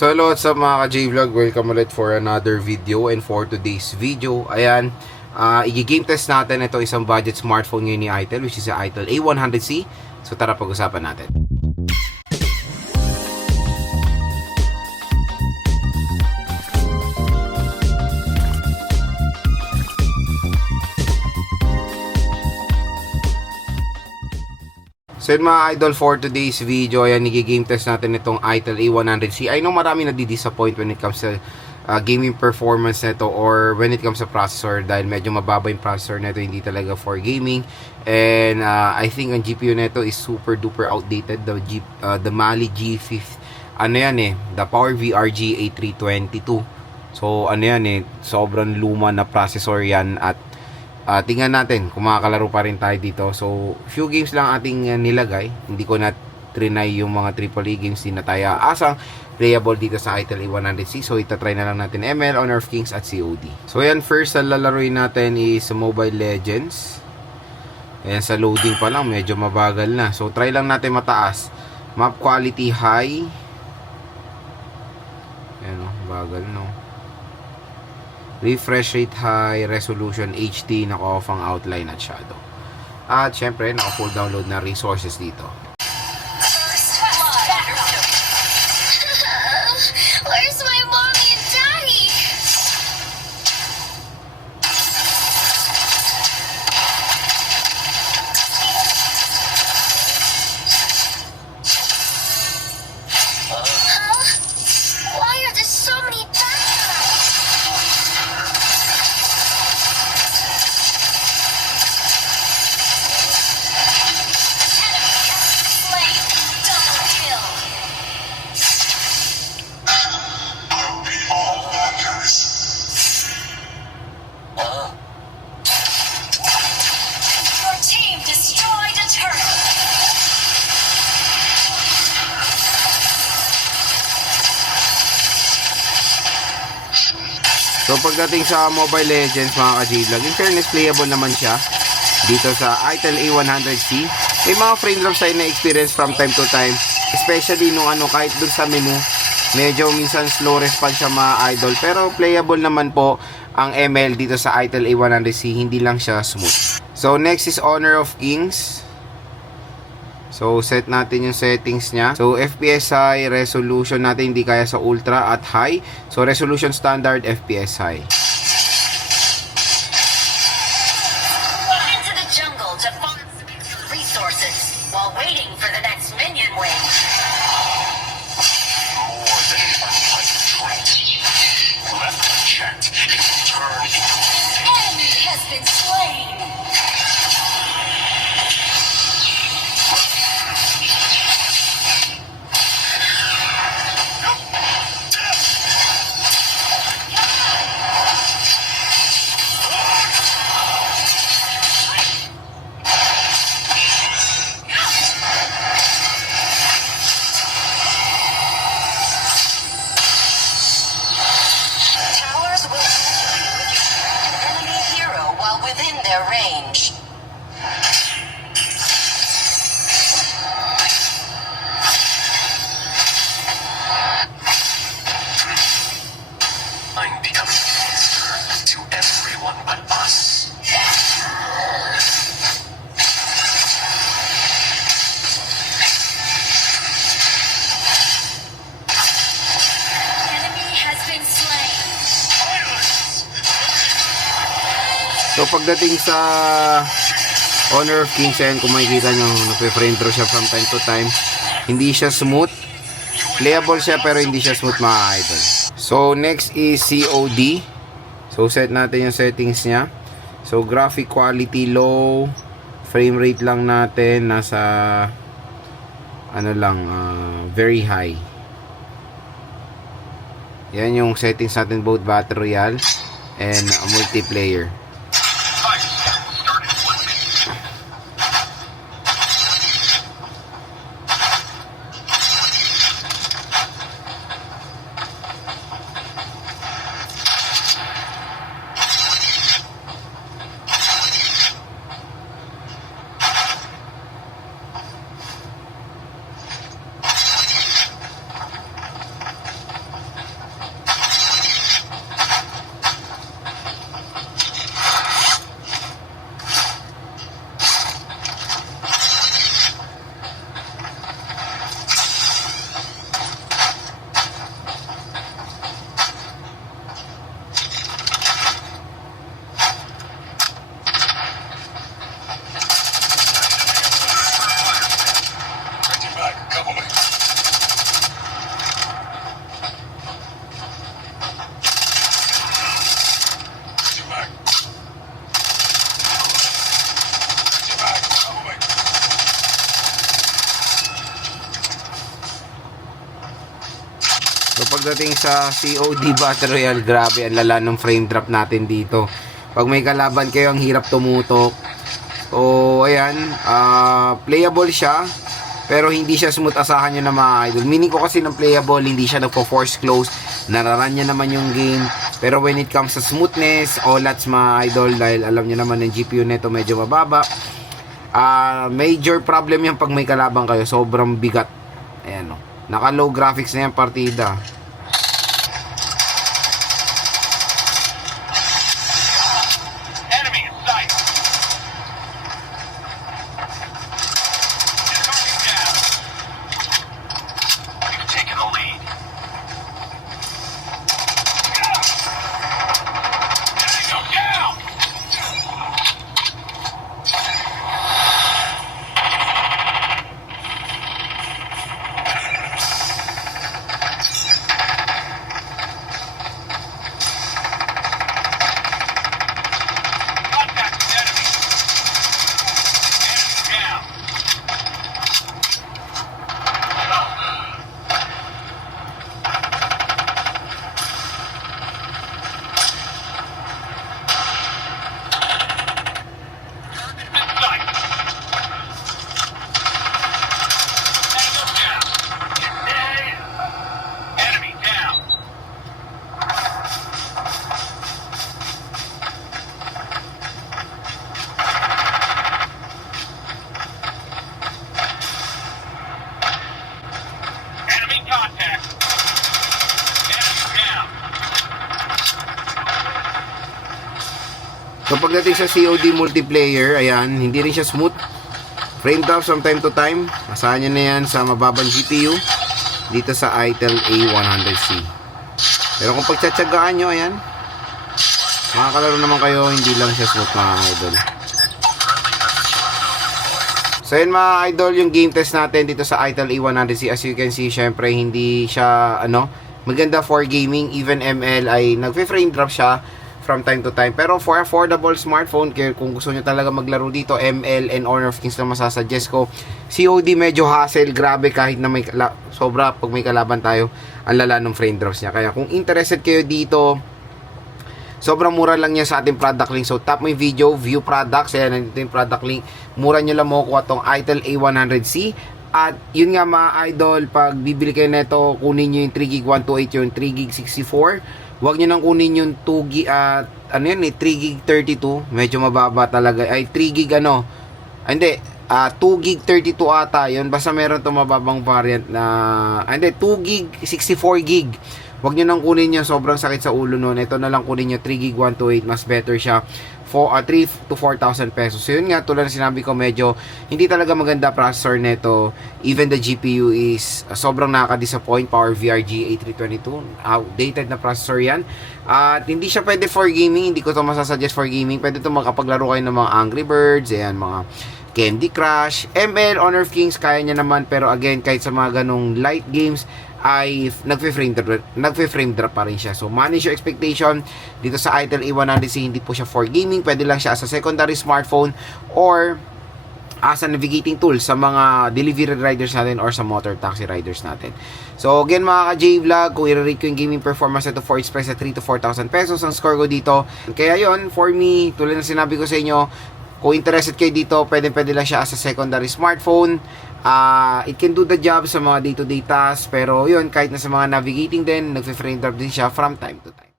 So hello, what's up mga ka-J-Vlog? Welcome ulit for another video. And for today's video, ayan, i-game test natin ito isang budget smartphone ngayon ni Itel, which is the Itel A100C. So tara, pag-usapan natin. So yun mga idol, for today's video, ayan, nag-game test natin itong Itel A100C. I know marami nadi-disappoint when it comes to gaming performance nito or when it comes sa processor dahil medyo mababa yung processor nito, hindi talaga for gaming. And I think ang GPU nito is super duper outdated. The Mali G5, ano yan the PowerVR GA322. So ano yan sobrang luma na processor yan at tingnan natin kung makakalaro pa rin tayo dito. So, few games lang ating nilagay. Hindi ko na trinay yung mga AAA games. Hindi na tayo asang playable dito sa Itel A100C. So, itatry na lang natin ML, Honor of Kings at COD. So, yan, first na lalaroin natin is Mobile Legends. Ayan, sa loading pa lang, medyo mabagal na. So, try lang natin mataas. Map quality high. Ayan bagal Refresh rate high, resolution HD, naka-off ang outline at shadow. At syempre, naka-full download na resources dito. Where's my mommy and daddy? Huh? Why are there so many So pagdating sa Mobile Legends mga ka-J-Vlog, in fairness playable naman siya dito sa Itel A100C. May mga frame drops tayo na experience from time to time, especially nung kahit dun sa menu, medyo minsan slow response siya mga idol, pero playable naman po ang ML dito sa Itel A100C, hindi lang siya smooth. So next is Honor of Kings. So set natin yung settings niya. So FPS high, resolution natin hindi kaya sa ultra at high. So resolution standard, FPS high. into the jungle to farm resources while waiting for the next minion wave. More than an unpleasant threat. Left unchecked, it will turn into Enemy has been slain. Towers will answer you if you hit an enemy hero while within their range. I'm becoming a monster to everyone but us. Enemy has been slain. So pagdating sa Honor of Kings, ayan, kung makikita nyo, nagpe-frame through siya from time to time. Hindi siya smooth. Playable siya pero hindi siya smooth mga idol. So next is COD. So set natin yung settings niya. So graphic quality low. Frame rate lang natin nasa very high. Yan yung settings natin, both Battle Royale and multiplayer. pagdating sa COD Battle Royale, grabe ang lala ng frame drop natin dito. Pag may kalaban kayo, ang hirap tumutok. So, ayan, playable siya, pero hindi siya smooth, asahan nyo na mga idol. Meaning ko kasi ng playable, hindi siya nagpo-force close, nararan niya naman yung game. Pero when it comes sa smoothness, OLADs mga idol, dahil alam nyo naman ng GPU neto medyo mababa, major problem yan pag may kalaban kayo, sobrang bigat. Ayan o, naka low graphics na yan partida. Enemy in sight. Moving down. We've taken the lead. Tango down. Contact with enemy. Enemy down. Target in sight. Tango down. Enemy down. Enemy contact. Enemy down. So pagdating sa COD multiplayer, ayan, hindi rin siya smooth. Frame drop from time to time. Asahan nyo na yan sa mababang GPU dito sa ITEL A100C. Pero kung pagtsatsagaan nyo, ayan, makakalaro naman kayo, hindi lang siya smooth mga idol. So yun mga idol, yung game test natin dito sa ITEL A100C. As you can see, syempre hindi siya maganda for gaming. Even ML ay nagfe-frame drop siya from time to time. Pero for affordable smartphone, kung gusto nyo talaga maglaro dito, ML and Honor of Kings na masasuggest ko. COD medyo hassle, grabe, kahit na may sobra pag may kalaban tayo, ang lala ng frame drops niya. Kaya kung interested kayo dito, sobrang mura lang niya sa ating product link. So tap mo yung video, view products, ayan, nandito yung product link. Mura nyo lang makukuha tong ITEL A100C. At yun nga mga idol, pag bibili kayo neto, kunin nyo yung 3GB 128, yung 3GB 64. Huwag nyo nang kunin yung 2GB, 3GB 32. Medyo mababa talaga. Ay, 3GB hindi, 2GB 32 ata yun. Basta meron itong mababang variant na, 2GB 64GB. Huwag nyo nang kunin yun, sobrang sakit sa ulo nun. Ito na lang kunin nyo, 3GB 128, mas better siya. 3 to 4,000 pesos. So yun nga, tulad na sinabi ko, medyo hindi talaga maganda processor neto. Even the GPU is sobrang nakaka-disappoint. Power VRG A322, outdated na processor yan. At hindi siya pwede for gaming. Hindi ko to masasuggest for gaming. Pwede to makapaglaro kayo ng mga Angry Birds, ayan, mga Candy Crush, ML, Honor of Kings, kaya niya naman. Pero again, kahit sa mga ganong light games, ay nagfe-frame drop pa rin siya. So manage your expectation dito sa ITEL A100C. Hindi po siya for gaming, pwede lang siya as a secondary smartphone or as a navigating tool sa mga delivery riders natin or sa motor taxi riders natin. So again mga ka-J Vlog, kung i-rate ko yung gaming performance nito for Express at 3 to 4,000 pesos ang score ko dito. Kaya yon, for me, tulad na sinabi ko sa inyo, kung interested kayo dito, pwede lang siya as a secondary smartphone. It can do the job sa mga day-to-day tasks, pero yun, kahit na sa mga navigating din, nagfe-frame drop din siya from time to time.